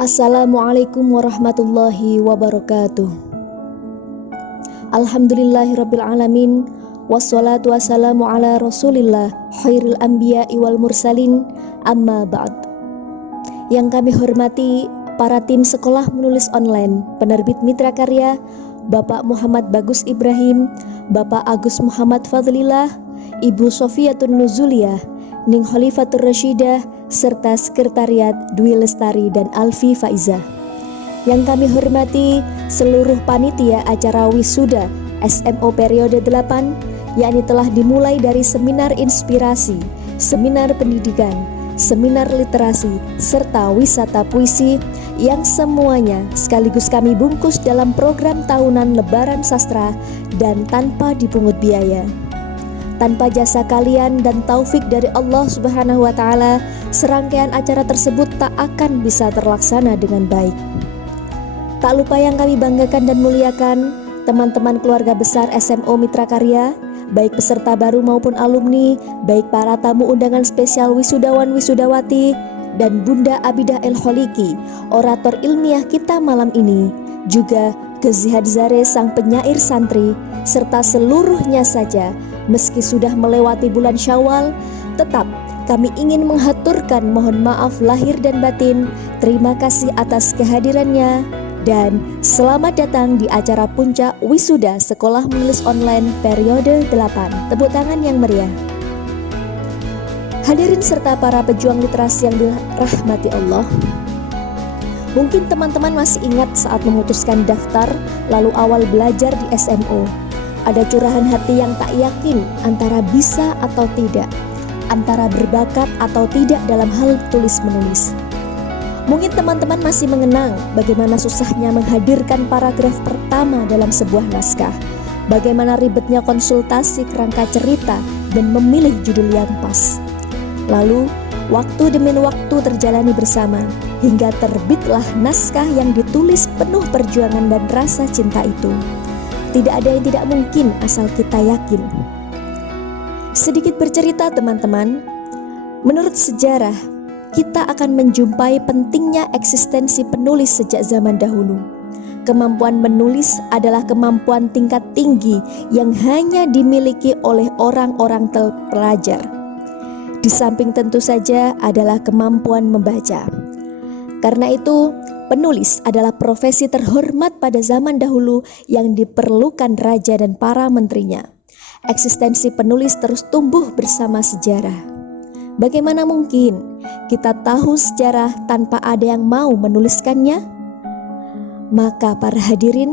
Assalamualaikum warahmatullahi wabarakatuh. Alhamdulillahirabbil alamin, wassalatu wassalamu ala Rasulillah khairil anbiya'i wal mursalin, amma ba'd. Yang kami hormati para tim sekolah menulis online penerbit Mitra Karya, Bapak Muhammad Bagus Ibrahim, Bapak Agus Muhammad Fadlillah, Ibu Sofiatun Nuzuliyah, Ning Khalifatur Rasyidah, serta Sekretariat Dwi Lestari dan Alfi Faizah. Yang kami hormati seluruh panitia acara wisuda SMO periode 8, yakni telah dimulai dari seminar inspirasi, seminar pendidikan, seminar literasi, serta wisata puisi yang semuanya sekaligus kami bungkus dalam program tahunan Lebaran Sastra dan tanpa dipungut biaya. Tanpa jasa kalian dan taufik dari Allah Subhanahu wa Ta'ala, serangkaian acara tersebut tak akan bisa terlaksana dengan baik. Tak lupa yang kami banggakan dan muliakan, teman-teman keluarga besar SMO Mitra Karya, baik peserta baru maupun alumni, baik para tamu undangan spesial wisudawan wisudawati, dan Bunda Abidah El Kholiki, orator ilmiah kita malam ini, juga Gezihad Zare sang penyair santri, serta seluruhnya saja. Meski sudah melewati bulan Syawal, tetap kami ingin menghaturkan mohon maaf lahir dan batin, terima kasih atas kehadirannya, dan selamat datang di acara puncak wisuda Sekolah Menulis Online periode 8. Tepuk tangan yang meriah. Hadirin serta para pejuang literasi yang dirahmati Allah, mungkin teman-teman masih ingat saat memutuskan daftar lalu awal belajar di SMO. Ada curahan hati yang tak yakin antara bisa atau tidak, antara berbakat atau tidak dalam hal tulis-menulis. Mungkin teman-teman masih mengenang bagaimana susahnya menghadirkan paragraf pertama dalam sebuah naskah, bagaimana ribetnya konsultasi kerangka cerita dan memilih judul yang pas. Lalu, waktu demi waktu terjalani bersama, hingga terbitlah naskah yang ditulis penuh perjuangan dan rasa cinta itu. Tidak ada yang tidak mungkin asal kita yakin. Sedikit bercerita teman-teman, menurut sejarah, kita akan menjumpai pentingnya eksistensi penulis sejak zaman dahulu. Kemampuan menulis adalah kemampuan tingkat tinggi yang hanya dimiliki oleh orang-orang terpelajar. Di samping tentu saja adalah kemampuan membaca. Karena itu, penulis adalah profesi terhormat pada zaman dahulu yang diperlukan raja dan para menterinya. Eksistensi penulis terus tumbuh bersama sejarah. Bagaimana mungkin kita tahu sejarah tanpa ada yang mau menuliskannya? Maka para hadirin,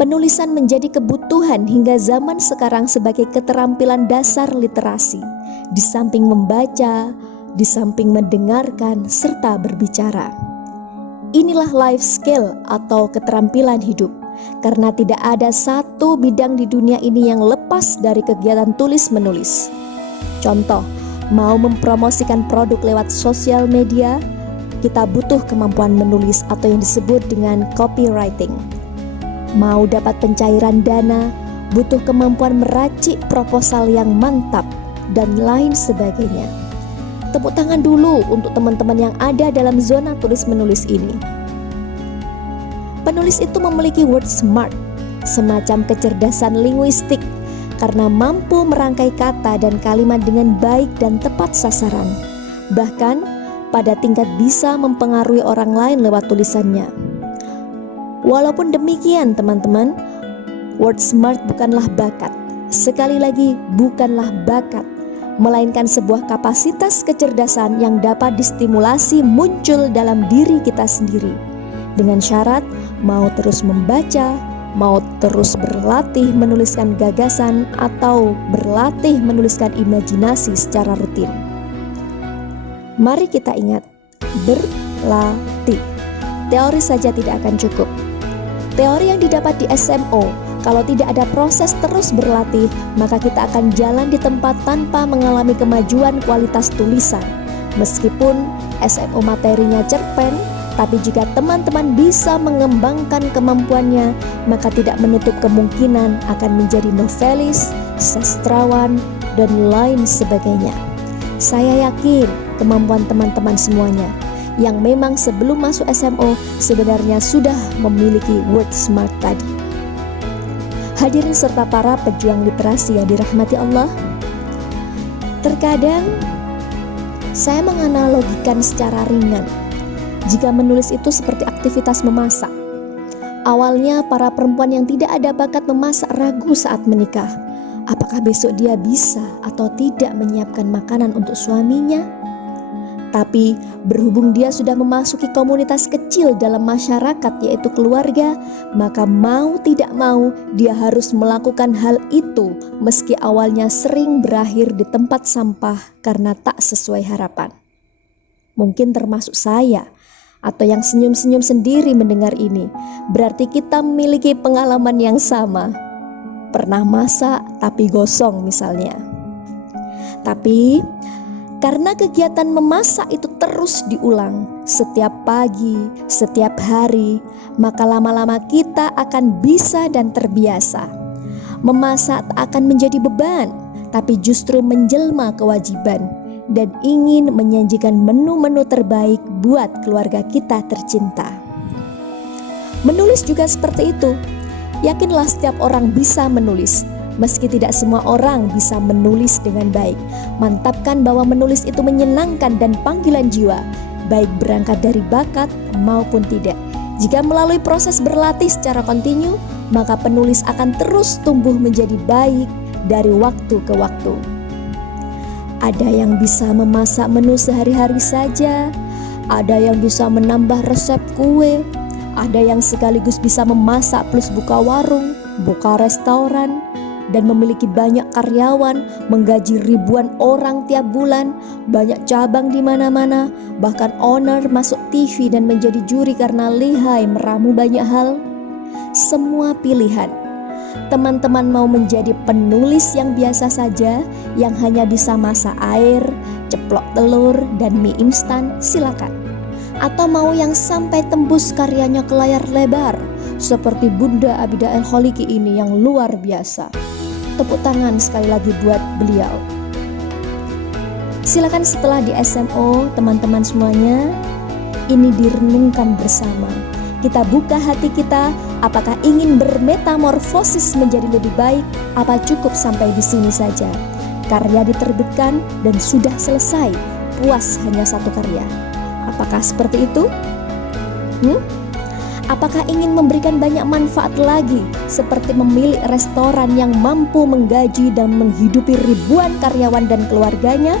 penulisan menjadi kebutuhan hingga zaman sekarang sebagai keterampilan dasar literasi, di samping membaca, di samping mendengarkan, serta berbicara. Inilah life skill atau keterampilan hidup, karena tidak ada satu bidang di dunia ini yang lepas dari kegiatan tulis-menulis. Contoh, mau mempromosikan produk lewat sosial media, kita butuh kemampuan menulis atau yang disebut dengan copywriting. Mau dapat pencairan dana, butuh kemampuan meracik proposal yang mantap, dan lain sebagainya. Tepuk tangan dulu untuk teman-teman yang ada dalam zona tulis-menulis ini. Penulis itu memiliki word smart, semacam kecerdasan linguistik, karena mampu merangkai kata dan kalimat dengan baik dan tepat sasaran. Bahkan pada tingkat bisa mempengaruhi orang lain lewat tulisannya. Walaupun demikian teman-teman, word smart bukanlah bakat. Sekali lagi, bukanlah bakat, melainkan sebuah kapasitas kecerdasan yang dapat distimulasi muncul dalam diri kita sendiri. Dengan syarat mau terus membaca, mau terus berlatih menuliskan gagasan, atau berlatih menuliskan imajinasi secara rutin. Mari kita ingat, berlatih. Teori saja tidak akan cukup. Teori yang didapat di SMO, kalau tidak ada proses terus berlatih, maka kita akan jalan di tempat tanpa mengalami kemajuan kualitas tulisan. Meskipun SMO materinya cerpen, tapi jika teman-teman bisa mengembangkan kemampuannya, maka tidak menutup kemungkinan akan menjadi novelis, sastrawan, dan lain sebagainya. Saya yakin kemampuan teman-teman semuanya yang memang sebelum masuk SMO sebenarnya sudah memiliki word smart tadi. Hadirin serta para pejuang literasi yang dirahmati Allah, terkadang saya menganalogikan secara ringan jika menulis itu seperti aktivitas memasak. Awalnya para perempuan yang tidak ada bakat memasak ragu saat menikah. Apakah besok dia bisa atau tidak menyiapkan makanan untuk suaminya? Tapi berhubung dia sudah memasuki komunitas kecil dalam masyarakat yaitu keluarga, maka mau tidak mau dia harus melakukan hal itu meski awalnya sering berakhir di tempat sampah karena tak sesuai harapan. Mungkin termasuk saya atau yang senyum-senyum sendiri mendengar ini, berarti kita memiliki pengalaman yang sama. Pernah masak tapi gosong misalnya. Tapi karena kegiatan memasak itu terus diulang setiap pagi, setiap hari, maka lama-lama kita akan bisa dan terbiasa. Memasak akan menjadi beban, tapi justru menjelma kewajiban dan ingin menyajikan menu-menu terbaik buat keluarga kita tercinta. Menulis juga seperti itu. Yakinlah setiap orang bisa menulis. Meski tidak semua orang bisa menulis dengan baik, mantapkan bahwa menulis itu menyenangkan dan panggilan jiwa, baik berangkat dari bakat maupun tidak. Jika melalui proses berlatih secara kontinu, maka penulis akan terus tumbuh menjadi baik dari waktu ke waktu. Ada yang bisa memasak menu sehari-hari saja, ada yang bisa menambah resep kue, ada yang sekaligus bisa memasak plus buka warung, buka restoran, dan memiliki banyak karyawan, menggaji ribuan orang tiap bulan, banyak cabang di mana-mana, bahkan owner masuk TV dan menjadi juri karena lihai meramu banyak hal. Semua pilihan. Teman-teman mau menjadi penulis yang biasa saja, yang hanya bisa masak air, ceplok telur, dan mie instan, silakan. Atau mau yang sampai tembus karyanya ke layar lebar, seperti Bunda Abida El-Kholiki ini yang luar biasa. Tepuk tangan sekali lagi buat beliau. Silakan setelah di SMO, teman-teman semuanya, ini direnungkan bersama. Kita buka hati kita, apakah ingin bermetamorfosis menjadi lebih baik, apa cukup sampai di sini saja. Karya diterbitkan dan sudah selesai, puas hanya satu karya. Apakah seperti itu? Apakah ingin memberikan banyak manfaat lagi, seperti memilih restoran yang mampu menggaji dan menghidupi ribuan karyawan dan keluarganya,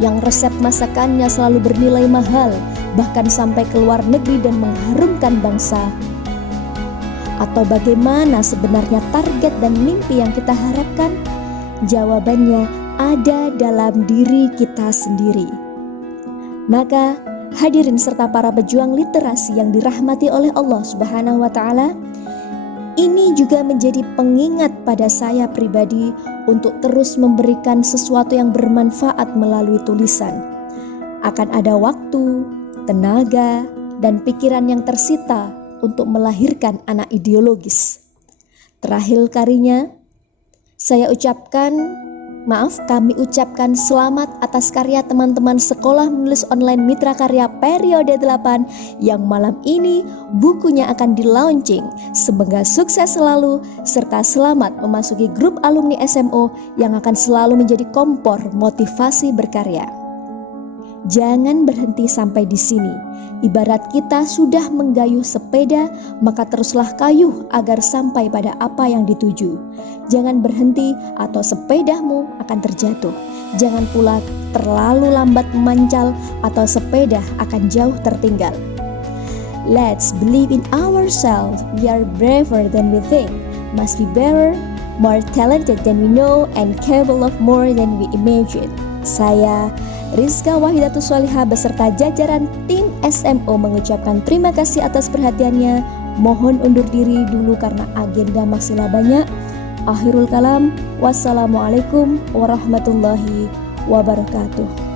yang resep masakannya selalu bernilai mahal, bahkan sampai ke luar negeri dan mengharumkan bangsa? Atau bagaimana sebenarnya target dan mimpi yang kita harapkan? Jawabannya ada dalam diri kita sendiri. Maka hadirin serta para pejuang literasi yang dirahmati oleh Allah Subhanahu wa Ta'ala, ini juga menjadi pengingat pada saya pribadi untuk terus memberikan sesuatu yang bermanfaat melalui tulisan. Akan ada waktu, tenaga, dan pikiran yang tersita untuk melahirkan anak ideologis. Terakhir kalinya, kami ucapkan selamat atas karya teman-teman Sekolah Menulis Online Mitra Karya periode 8 yang malam ini bukunya akan di-launching. Semoga sukses selalu serta selamat memasuki grup alumni SMO yang akan selalu menjadi kompor motivasi berkarya. Jangan berhenti sampai di sini. Ibarat kita sudah menggayuh sepeda, maka teruslah kayuh agar sampai pada apa yang dituju. Jangan berhenti atau sepedamu akan terjatuh. Jangan pula terlalu lambat memancal atau sepeda akan jauh tertinggal. Let's believe in ourselves. We are braver than we think. Must be better, more talented than we know, and capable of more than we imagine. Saya Rizka Wahidatus Sholihah beserta jajaran tim SMO mengucapkan terima kasih atas perhatiannya. Mohon undur diri dulu karena agenda masihlah banyak. Akhirul kalam, wassalamualaikum warahmatullahi wabarakatuh.